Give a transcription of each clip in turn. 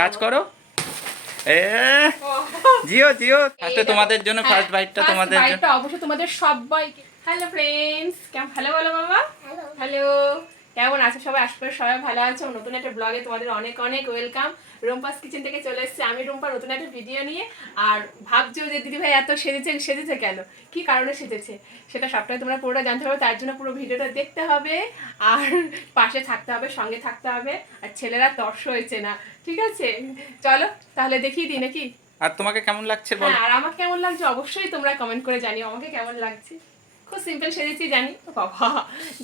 Touch করো। এ জিও জিও ফার্স্টে তোমাদের জন্য, ফার্স্ট বাইটটা তোমাদের জন্য। বাইটটা অবশ্যই তোমাদের সবাইকে। হ্যালো ফ্রেন্ডস, কেমন, হ্যালো বলো বাবা। হ্যালো, কেমন আছো সবাই? আশা করি সবাই ভালো আছো। নতুন একটা ব্লগে তোমাদের অনেক অনেক ওয়েলকাম। রুম্পাস কিচেন থেকে চলে এসেছি আমি, রুম্পা, নতুন একটা ভিডিও নিয়ে। আর ভাবছো যে দিদিভাই এত সেজেছে কেন, কি কারণে সেজেছে, সেটা সবটাই তোমরা পুরোটা জানতে হবে। তার জন্য পুরো ভিডিওটা দেখতে হবে, আর পাশে থাকতে হবে, সঙ্গে থাকতে হবে। আর ছেলেরা তর্স হয়েছে না, ঠিক আছে? চলো তাহলে দেখিয়ে দিই নাকি? আর তোমাকে কেমন লাগছে বল? হ্যাঁ, আর আমাকে কেমন লাগছে অবশ্যই তোমরা কমেন্ট করে জানিও আমাকে কেমন লাগছে। খুব সিম্পল সেজেছি জানি, ও বাবা,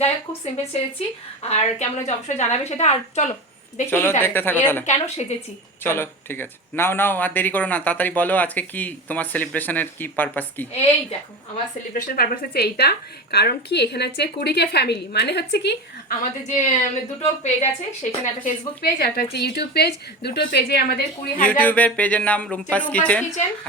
যাই হোক খুব সিম্পল সেজেছি। আর কেমন হচ্ছে অবশ্যই জানাবে সেটা। আর চলো দেখি দেখতে থাকো তাহলে। কেন সেজেছি। চলো ঠিক আছে, নাও নাও, আর দেরি করো না, তাড়াতাড়ি বলো আজকে কি তোমার সেলিব্রেশনের কি পারপাস কি? এই দেখো আমার সেলিব্রেশন পারপাস হচ্ছে এইটা। কারণ কি, এখানে হচ্ছে 20K ফ্যামিলি, মানে হচ্ছে কি আমাদের যে দুটো পেজ আছে, সেখানে একটা ফেসবুক পেজ, একটা হচ্ছে ইউটিউব পেজ। দুটো পেজে আমাদের 20,000। ইউটিউবের পেজের নাম রুম্পাস কিচেন,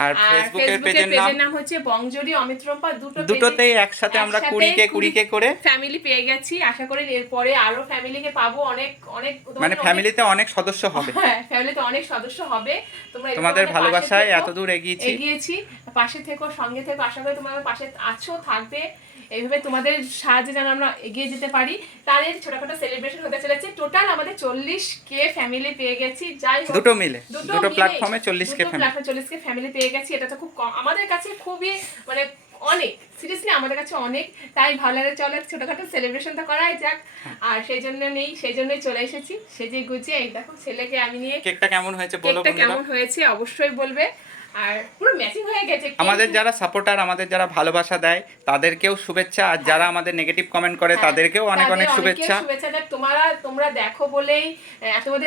আর ফেসবুকের পেজের নাম হচ্ছে বংজরি অমিত রুম্পা। দুটোতেই একসাথে আমরা 20K করে ফ্যামিলি পেয়ে গেছি। আশা করি এরপরে আরো ফ্যামিলিকে পাবো, অনেক অনেক, মানে ফ্যামিলিতে অনেক সদস্য হবে। হ্যাঁ, ফ্যামিলিতে অনেক সদস্য হবে। তোমরা তোমাদের ভালোবাসায় এতদূর এগিয়েছি, পাশে থেকো, সঙ্গে থেকো। আশা করি তোমরা পাশে আছো, থাকবে। এইভাবে তোমাদের সাহায্যে যেন আমরা এগিয়ে যেতে পারি। তার এই ছোটখাটো সেলিব্রেশন হতে চলেছে। টোটাল আমাদের 40K ফ্যামিলি পেয়ে গেছি। যাই হোক, দুটো মিলে দুটো প্ল্যাটফর্মে 40K ফ্যামিলি পেয়ে গেছি। এটা তো খুব কম আমাদের কাছে, খুবই মানে অনেক, সিরিয়াসলি আমাদের কাছে অনেক। তাই ভালো লাগে, চলো ছোটখাটো সেলিব্রেশন তো করাই যাক। আর সেই জন্যই চলে এসেছি সেজে গুছিয়ে। এই দেখো ছেলেকে আমি নিয়ে। কেকটা কেমন হয়েছে বলো বন্ধুরা? কেমন হয়েছে অবশ্যই বলবে। আর পুরো ম্যাচিং হয়ে গেছে। আমাদের যারা সাপোর্টার, আমাদের যারা ভালোবাসা দেয় তাদেরকেও শুভেচ্ছা, আর যারা আমাদের নেগেটিভ কমেন্ট করে তাদেরকেও অনেক অনেক শুভেচ্ছা। তোমরা দেখো বলেই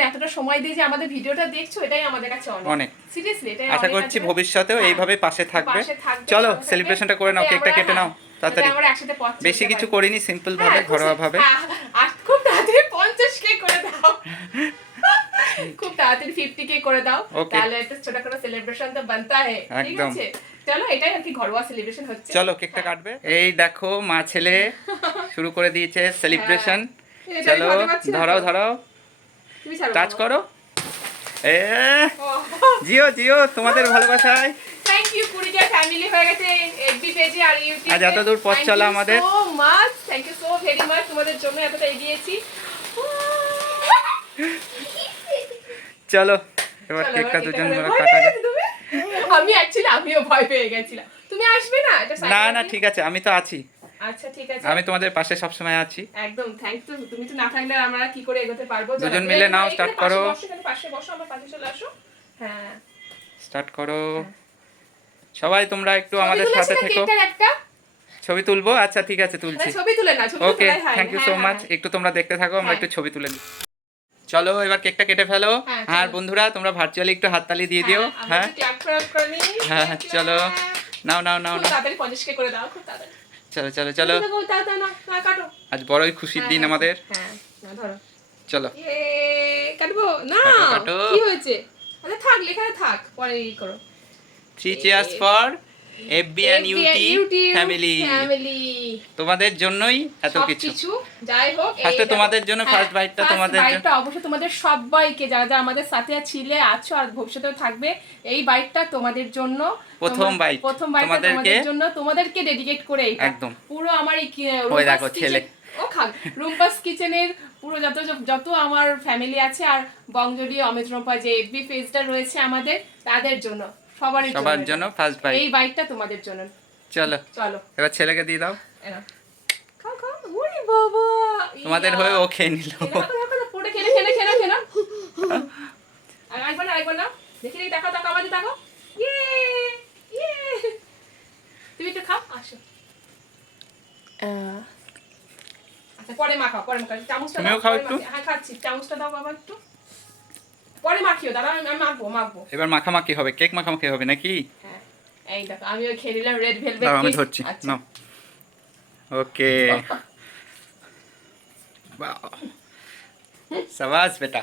এতটা সময় দিয়ে যে আমাদের ভিডিওটা দেখছো, এটাই আমাদের কাছে অনেক। সিরিয়াসলি এটাই। আশা করছি ভবিষ্যতেও এইভাবে পাশে থাকবে। চলো সেলিব্রেশনটা করে নাও, কেকটা কেটে নাও তাড়াতাড়ি। আমরা একসাথে বেশি কিছু করিনি, সিম্পল ভাবে, ঘরোয়া ভাবে। আর খুব তাড়াতাড়ি 50K করে দাও, খুব তাড়াতাড়ি 50K করে দাও, তাহলে একটা ছোটখাটো সেলিব্রেশন তো বানতা है, ঠিক আছে? চলো এটাই আর কি, ঘরোয়া সেলিব্রেশন হচ্ছে। চলো কেকটা কাটবে। এই দেখো মা ছেলে শুরু করে দিয়েছে সেলিব্রেশন। চলো ধরাও ধরাও, টাচ করো। এ জিও জিও তোমাদের ভালোবাসায়। Thank you. 20K ফ্যামিলি হয়ে গেছে এফবি পেজে আর ইউটিউবে। আজ এত দূর পথ চলা আমাদের। So much, thank you so very much. তোমাদের জন্য এতটা এগিয়েছি। চলো এবার কেকটা দুজন ধরে কাটা যাক। আমি আমিও ভয় পেয়ে গেছিলাম। তুমি আসবে না? এটা না না ঠিক আছে, আমি তো আছি। আচ্ছা ঠিক আছে, আমি তোমাদের পাশে সব সময় আছি। একদম থ্যাংক ইউ। তুমি তো না থাকলে আমরা কি করে এগোতে পারবো? দুজন মিলে নাও, স্টার্ট করো। পাশে বসো, আমার পাশে চলে আসো। হ্যাঁ, স্টার্ট করো। সবাই তোমরা একটু আমাদের সাথে থেকো। ছবি তুলবো? আচ্ছা ঠিক আছে, তুলছি। ছবি তুলে না, ছবি ওকে, থ্যাংক ইউ সো মাচ। একটু তোমরা দেখতে থাকো, আমরা একটু ছবি তুলে নিই। চলো এবার কেকটা কেটে ফেলো। আর বন্ধুরা তোমরা ভার্চুয়ালি একটু হাততালি দিয়ে দিও। হ্যাঁ হ্যাঁ, চলো নাও নাও নাও নাও, তাড়াতাড়ি 50K করে দাও, খুব তাড়াতাড়ি। চলো চলো চলো, কাটো। আজ বড়ই খুশির দিন আমাদের। হ্যাঁ, ধরো। চলো কাটবো না, কাটো। কি হয়েছে? আচ্ছা থাক, লেখা থাক, পরে করো। 3 cheers for FB and UT family. তোমাদের জন্যই এত কিছু। যাই হোক, ফার্স্টে তোমাদের জন্য, ফার্স্ট বাইটটা তোমাদের জন্য। বাইটটা অবশ্যই তোমাদের সবাইকে, যারা যারা আমাদের সাথে ছিলে, আছো আর ভবিষ্যতেও থাকবে, এই বাইটটা তোমাদের জন্য। প্রথম বাইট তোমাদের জন্য, তোমাদেরকে ডেডিকেট করে এইটা একদম পুরো আমার এই দেখো ছেলে রুম্পাস কিচেনের পুরো যত আমার ফ্যামিলি আছে, আর বংজলি অমিত রুম্পা যে এফবি পেজটা রয়েছে আমাদের, তাদের জন্য, সবার জন্য ফার্স্ট বাইট। এই বাইটটা তোমাদের জন্য। চলো চলো এবার ছেলেকে দিয়ে দাও। খাও খাও। ওরে বাবা, তোমাদের হয়ে ও খেয়ে নিল। পুরো খেলে। আরেকবার না, দেখি দেখো আমাদের দেখো। ইয়ে, তুমি একটু খাও, আসো। আচ্ছা পরে মাখাও, চামচটা দাও। খাও একটু। হ্যাঁ খাচ্ছি, চামচটা দাও বাবা একটু। পরে মাখিও, দাদা আমি মাখবো। এবার মাখামাখি হবে, কেক মাখামাখি হবে নাকি? হ্যাঁ, এই দেখো আমিও খেয়ে নিলাম রেড ভেলভেট কেক। আমি ধরছি, নাও। ওকে, বাহ, সাবাস বেটা।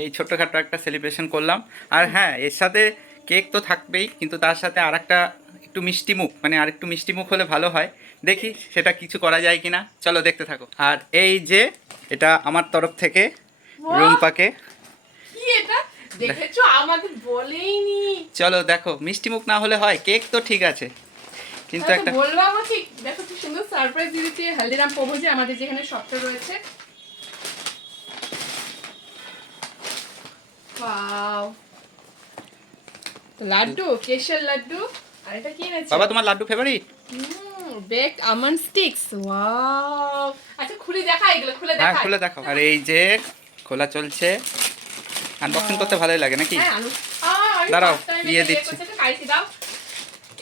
এই ছোট্টখাটো একটা সেলিব্রেশন করলাম। আর হ্যাঁ, এর সাথে কেক তো থাকবেই, কিন্তু তার সাথে আর একটা একটু মিষ্টি মুখ, মানে আর একটু মিষ্টি মুখ হলে ভালো হয়। দেখি সেটা কিছু করা যায় কিনা, চলো দেখতে থাকো। আর এই যে এটা আমার তরফ থেকে রুম্পাকে কি এটা দেখেছো আমাকে বলেইনি। চলো দেখো, মিষ্টি মুখ না হলে হয়, কেক তো ঠিক আছে কিন্তু একটা বলবো আমার ঠিক। দেখো কি সুন্দর সারপ্রাইজ দিয়েছে হলদিরাম প্রভুজি আমাদের যেখানে শপটা রয়েছে। ওয়াও, লাড্ডু, কেশর লাড্ডু। আর এটা কি এনেছে বাবা, তোমার laddoo favourite? Baked almond sticks. Wow, আচ্ছা খুলে দেখা, এগুলো খুলে হ্যাঁ দেখা। খুলে দেখাও। আর এই যে খোলা চলছে, আনবক্সিং করতে ভালোই লাগে নাকি? হ্যাঁ দাঁড়াও, ইয়ে দিচ্ছি। দাও।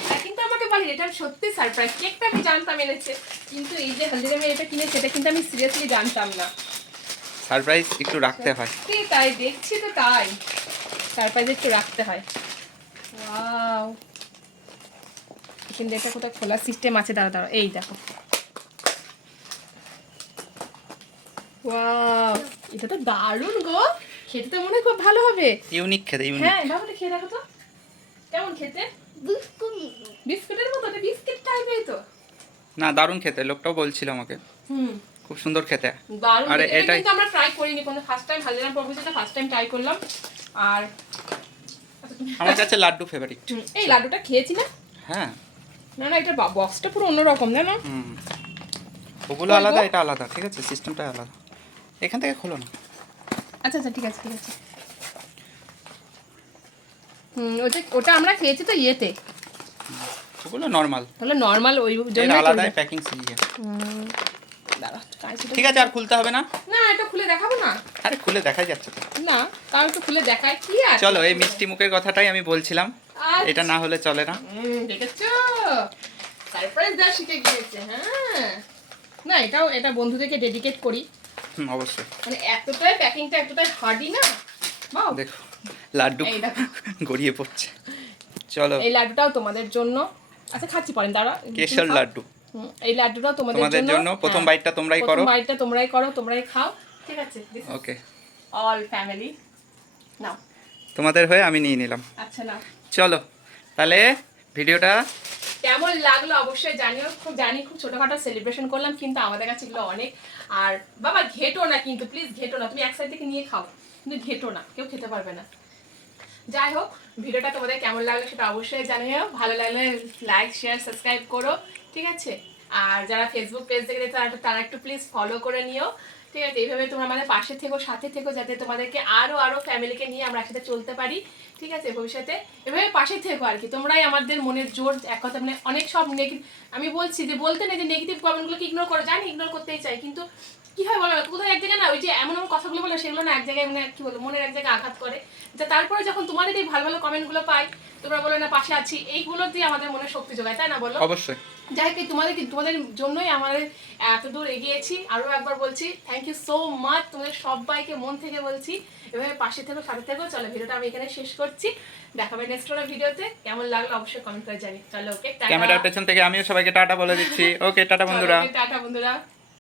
এটা কিন্তু আমাকে বলি, এটা সত্যি সারপ্রাইজ। কেকটা আমি জানতাম এনেছে, কিন্তু এই যে হলদিরামে এটা কিনেছে এটা কিন্তু আমি সিরিয়াসলি জানতাম না। সারপ্রাইজ একটু রাখতে হয়। সত্যি তাই, দেখছি তো তাই, সারপ্রাইজ একটু রাখতে হয়। ওয়াও, কিন্তু এটা কোথাও খোলা সিস্টেম আছে, দাঁড়া দাঁড়া, এই দেখো। ওয়াও, এটা তো দারুণ গো, খেতে তো মনে হয় খুব ভালো হবে। ইউনিক খেতে, ইউনিক। হ্যাঁ বাবা, খেয়ে দেখো তো কেমন খেতে। বিস্কুটের মতো, এটা বিস্কিট টাইপের তো। না, দারুণ খেতে, লোকটাও বলছিল আমাকে খুব সুন্দর খেতে। দারুণ। আরে এটা এটাই কিন্তু আমরা ট্রাই করিনি কোনো, ফার্স্ট টাইম হলদিরাম প্রভুজিটা ফার্স্ট টাইম ট্রাই করলাম। আর আমার কাছে লাড্ডু ফেভারিট। এই লাড্ডুটা খেয়েছি না? হ্যাঁ। না না, এটা বক্সটা পুরো অন্যরকম, জানো? ওগুলো আলাদা, এটা আলাদা, ঠিক আছে, সিস্টেমটা আলাদা। এখান থেকে খোলো না। আচ্ছা আচ্ছা, ঠিক আছে ঠিক আছে। ওটা আমরা খেয়েছি তো ইয়েতে। ওগুলো নর্মাল, তাহলে নর্মাল ওই এর জন্য আলাদা প্যাকিং সিলিয়ে। দাঁড়া, ঠিক আছে, আর খুলতে হবে না। না, এটা খুলে দেখাবো না। আরে খুলে দেখাই যাচ্ছে তো। না, তাও একটু খুলে দেখাই কি আছে। চলো, এই মিষ্টি মুখের কথাটাই আমি বলছিলাম, এটা না হলে চলে না। দেখেছো, সারপ্রাইজ দেওয়া শিখে গিয়েছে। হ্যাঁ, না এটাও, এটা বন্ধুদেরকে ডেডিকেট করি। অবশ্যই। মানে এতটাই প্যাকিংটা এতটাই হার্ডি না। বাহ, দেখো লাড্ডু এই দেখো, গড়িয়ে পড়ছে। চলো, এই লাড্ডুটাও তোমাদের জন্য। আচ্ছা খাচ্ছি পরে, দাঁড়া। কেশর লাড্ডু এই লাড্ডুটাও তোমাদের জন্য। প্রথম বাইটটা তোমরাই করো। প্রথম বাইটটা তোমরাই করো, তোমরাই খাও, ঠিক আছে? ওকে, অল ফ্যামিলি নাও। তোমাদের হয়ে আমি নিয়ে নিলাম। আচ্ছা নাও। চলো তাহলে ভিডিওটা কেমন লাগলো অবশ্যই জানিও। খুব ছোটখাটো সেলিব্রেশন করলাম, কিন্তু আমাদের কাছে এগুলো অনেক। আর বাবা ঘেটো না কিন্তু, প্লিজ ঘেটো না, তুমি এক সাইড থেকে নিয়ে খাও, কিন্তু ঘেটো না, কেউ খেতে পারবে না। যাই হোক, ভিডিওটা তোমাদের কেমন লাগলো সেটা অবশ্যই জানিও। ভালো লাগলে লাইক শেয়ার সাবস্ক্রাইব করো, ঠিক আছে? আর যারা ফেসবুক পেজ থেকে তারা একটু প্লিজ ফলো করে নিও, ঠিক আছে? এইভাবে তোমরা আমাদের পাশে থেকো, সাথে থেকো, যাতে তোমাদেরকে আরো ফ্যামিলিকে নিয়ে আমরা একসাথে চলতে পারি, ঠিক আছে? ভবিষ্যতে এভাবে পাশে থেকো আর কি। তোমরাই আমাদের মনের জোর, এক কথা মানে অনেক সব আমি বলছি যে বলতে নেই যে নেগেটিভ কমেন্টগুলোকে ইগনোর করো, জানি ইগনোর করতেই চাই, কিন্তু কি হয় বলো, কোথাও এক জায়গায় না ওই যে এমন কথাগুলো বলে সেগুলো না এক জায়গায় মানে কি বলবো মনের এক জায়গায় আঘাত করে। তারপরে যখন তোমাদের এই ভালো ভালো কমেন্টগুলো পাই, তোমরা বলো না পাশে আছি, এইগুলো দিয়ে আমাদের মনে শক্তি যোগায়, তাই না বলো? অবশ্যই। যাই হোক, তোমাদের জন্যই আমাদের এত দূর এগিয়েছি। আরও একবার বলছি থ্যাংক ইউ সো মাচ, তোমাদের সবাইকে মন থেকে বলছি। এভাবে পাশে থেকো, সাথে থেকো। চলো, ভিডিওটা আমি এখানে শেষ করছি, দেখাবে নেক্সট কোনো ভিডিওতে। কেমন লাগলো অবশ্যই কমেন্ট করে জানি। চলো, ওকে, ক্যামেরার পেছন থেকে আমিও সবাইকে টাটা বলে দিচ্ছি। ওকে, টাটা বন্ধুরা। টাটা বন্ধুরা।